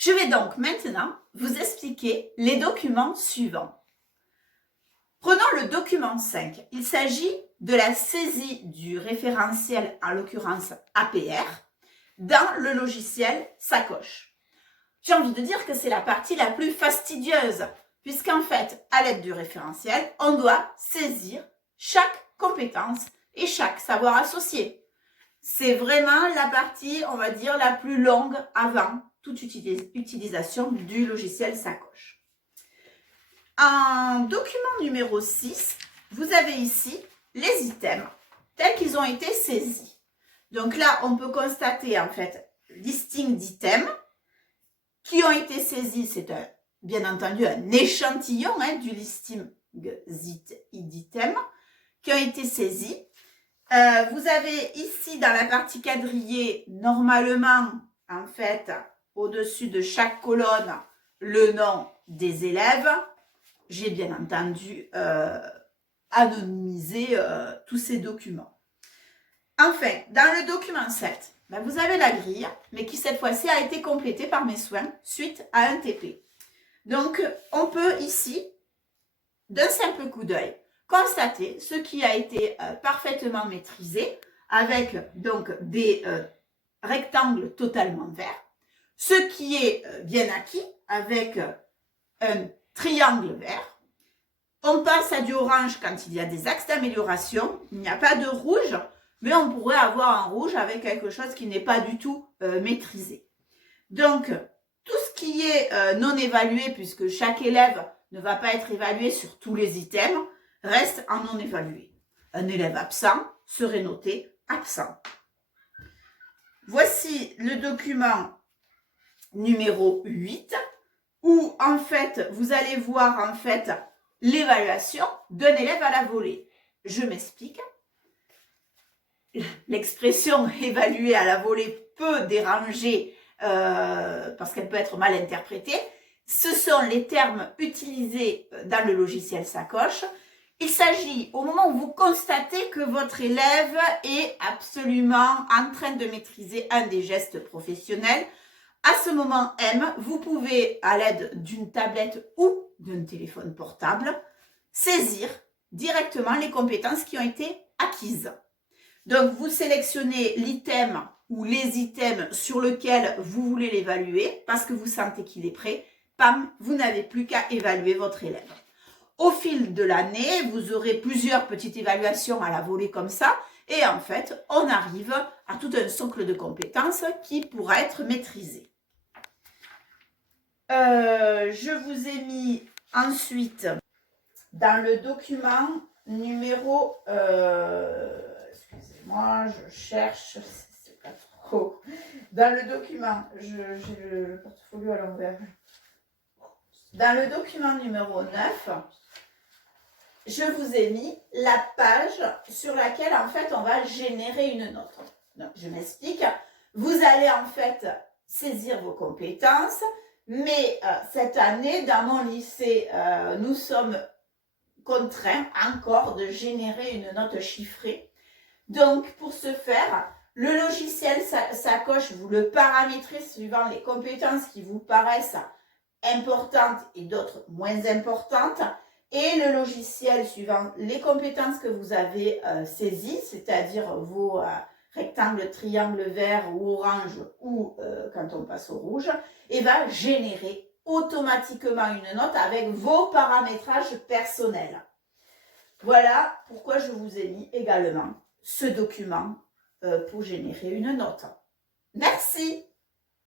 Je vais donc maintenant vous expliquer les documents suivants. Prenons le document 5. Il s'agit de la saisie du référentiel, en l'occurrence APR, dans le logiciel Sacoche. J'ai envie de dire que c'est la partie la plus fastidieuse, puisqu'en fait, à l'aide du référentiel, on doit saisir chaque compétence et chaque savoir associé. C'est vraiment la partie, on va dire, la plus longue avant toute utilisation du logiciel Sacoche. En document numéro 6, vous avez ici les items tels qu'ils ont été saisis. Donc là, on peut constater en fait listing d'items qui ont été saisis. C'est bien entendu un échantillon du listing d'items qui ont été saisis. Vous avez ici dans la partie quadrillée, normalement, en fait, au-dessus de chaque colonne, le nom des élèves. J'ai bien entendu anonymisé tous ces documents. Enfin, dans le document 7, vous avez la grille, mais qui cette fois-ci a été complétée par mes soins suite à un TP. Donc, on peut ici, d'un simple coup d'œil, constater ce qui a été parfaitement maîtrisé avec donc des rectangles totalement verts, ce qui est bien acquis avec un triangle vert. On passe à du orange quand il y a des axes d'amélioration. Il n'y a pas de rouge, mais on pourrait avoir un rouge avec quelque chose qui n'est pas du tout maîtrisé. Donc, tout ce qui est non évalué, puisque chaque élève ne va pas être évalué sur tous les items, reste en non évalué. Un élève absent serait noté absent. Voici le document numéro 8, où en fait, vous allez voir en fait l'évaluation d'un élève à la volée. Je m'explique. L'expression évaluer à la volée peut déranger parce qu'elle peut être mal interprétée. Ce sont les termes utilisés dans le logiciel Sacoche. Il s'agit au moment où vous constatez que votre élève est absolument en train de maîtriser un des gestes professionnels. À ce moment M, vous pouvez, à l'aide d'une tablette ou d'un téléphone portable, saisir directement les compétences qui ont été acquises. Donc, vous sélectionnez l'item ou les items sur lesquels vous voulez l'évaluer parce que vous sentez qu'il est prêt. Pam, vous n'avez plus qu'à évaluer votre élève. Au fil de l'année, vous aurez plusieurs petites évaluations à la volée comme ça. Et en fait, on arrive à tout un socle de compétences qui pourra être maîtrisé. Je vous ai mis ensuite dans le document numéro... excusez-moi, je cherche, c'est pas trop... Dans le document, j'ai le portfolio à l'envers. Dans le document numéro 9, je vous ai mis la page sur laquelle en fait on va générer une note. Donc, je m'explique. Vous allez en fait saisir vos compétences, mais cette année, dans mon lycée, nous sommes contraints encore de générer une note chiffrée. Donc, pour ce faire, le logiciel Sacoche, vous le paramétrez suivant les compétences qui vous paraissent importantes et d'autres moins importantes. Et le logiciel suivant les compétences que vous avez saisies, c'est-à-dire vos rectangles, triangles verts ou orange ou quand on passe au rouge, et va générer automatiquement une note avec vos paramétrages personnels. Voilà pourquoi je vous ai mis également ce document pour générer une note. Merci.